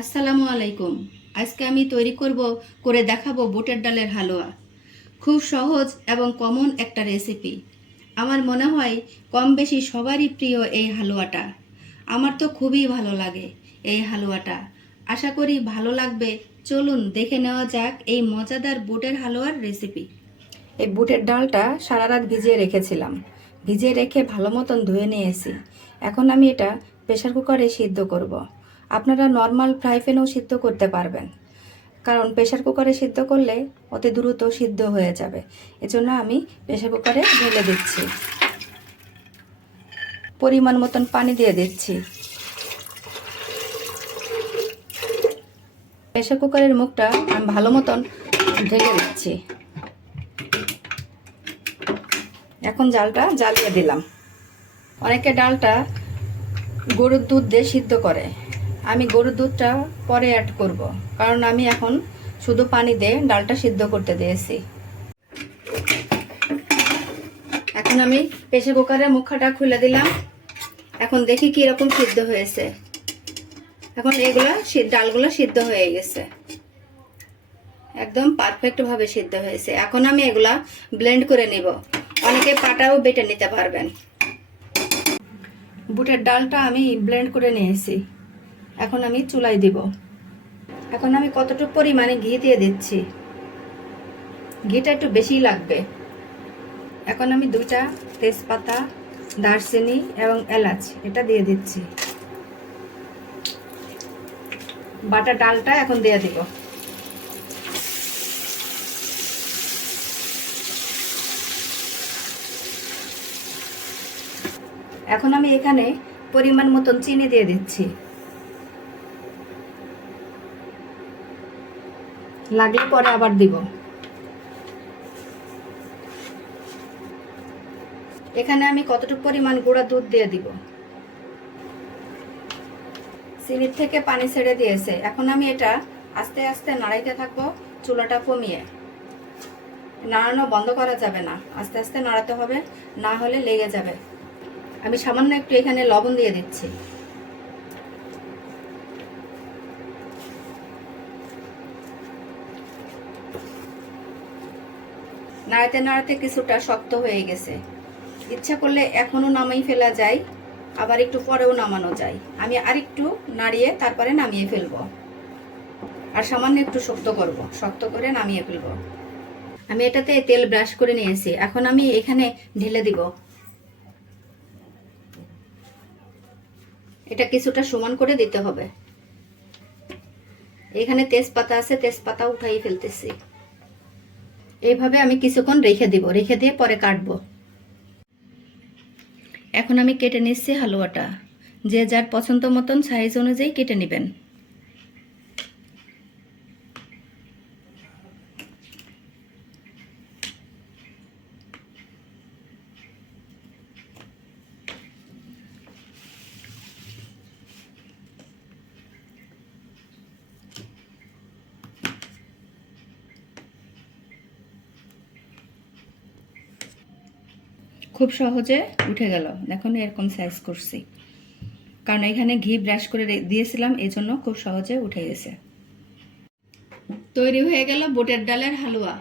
আসসালামু আলাইকুম। আজকে আমি তৈরি করব, করে দেখাবো বুটের ডালের হালুয়া। খুব সহজ এবং কমন একটা রেসিপি। আমার মনে হয় কম বেশি সবারই প্রিয় এই হালুয়াটা। আমার তো খুবই ভালো লাগে এই হালুয়াটা। আশা করি ভালো লাগবে। চলুন দেখে নেওয়া যাক এই মজাদার বুটের হালুয়ার রেসিপি। এই বুটের ডালটা সারা রাত ভিজিয়ে রেখেছিলাম। ভিজিয়ে রেখে ভালো মতন ধুয়ে নিয়েছি। এখন আমি এটা প্রেশার কুকারে সিদ্ধ করব। আপনারা নর্মাল ফ্রাই প্যানেও সিদ্ধ করতে পারবেন। কারণ প্রেশার কুকারে সিদ্ধ করলে অতি দ্রুত সিদ্ধ হয়ে যাবে। এজন্য আমি প্রেশার কুকারে ঢেলে দিচ্ছি। পরিমাণ মতন পানি দিয়ে দিচ্ছি। প্রেশার কুকারের মুখটা আমি ভালো মতন ঢেকে দিচ্ছি। এখন জালটা জ্বালিয়ে দিলাম। অনেকে ডালটা গরুর দুধ দিয়ে সিদ্ধ করে। আমি গরুর দুধটা পরে অ্যাড করব। কারণ আমি এখন শুধু পানি দিয়ে ডালটা সিদ্ধ করতে দিয়েছি। এখন আমি প্রেশার কুকারের মুখাটা খুলে দিলাম। এখন দেখি কি রকম সিদ্ধ হয়েছে। এখন এগুলো ডালগুলো সিদ্ধ হয়ে গেছে। একদম পারফেক্ট ভাবে সিদ্ধ হয়েছে। এখন আমি এগুলা ব্লেন্ড করে নিব। অনেকে পাটাও বেটে নিতে পারবেন। বুটের ডালটা আমি ব্লেন্ড করে নিয়েছি। এখন আমি চুলাই দিব। এখন আমি কতটুকু পরিমাণে ঘি দিয়ে দিচ্ছি? ঘিটা একটু বেশি লাগবে। এখন আমি দুইটা তেজপাতা, দারচিনি এবং এলাচ এটা দিয়ে দিচ্ছি। বাটা ডালটা এখন দিয়ে দিব। এখন আমি এখানে পরিমাণ মতন চিনি দিয়ে দিচ্ছি। লাগলে পরে আবার দিব। এখানে আমি কতটুকু পরিমাণ গুঁড়া দুধ দিয়ে দিব? চিনির থেকে পানি ছেড়ে দিয়েছে। এখন আমি এটা আস্তে আস্তে নাড়াইতে থাকব, চুলাটা কমিয়ে। নাড়ানো বন্ধ করা যাবে না। আস্তে আস্তে নাড়াতে হবে, না হলে লেগে যাবে। আমি সামান্য একটু এখানে লবণ দিয়ে দিচ্ছি। নাড়াতে নাড়াতে কিছুটা শক্ত হয়ে গেছে। ইচ্ছা করলে এখনও নামাই ফেলা যায়, আবার একটু পরেও নামানো যায়। আমি আরেকটু নাড়িয়ে তারপরে নামিয়ে ফেলব। আর সামান্য একটু শক্ত করব, শক্ত করে নামিয়ে ফেলব। আমি এটাতে তেল ব্রাশ করে নিয়েছি, এখন আমি এখানে ঢেলে দিব। এটা কিছুটা সমান করে দিতে হবে। এখানে তেজপাতা আছে, তেজপাতা উঠাই ফেলতেছি। এইভাবে আমি কিছুক্ষণ রেখে দিব, রেখে দিয়ে পরে কাটব। এখন আমি কেটে নিচ্ছি হালুয়াটা। যে যার পছন্দ মতন সাইজ অনুযায়ী কেটে নেবেন। খুব সহজে উঠে গেল। দেখুন এরকম সাইজ করছি। কারণ এখানে ঘি ব্রাশ করে দিয়েছিলাম এই জন্য খুব সহজে উঠে গেছে। তৈরি হয়ে গেল বুটের ডালের হালুয়া।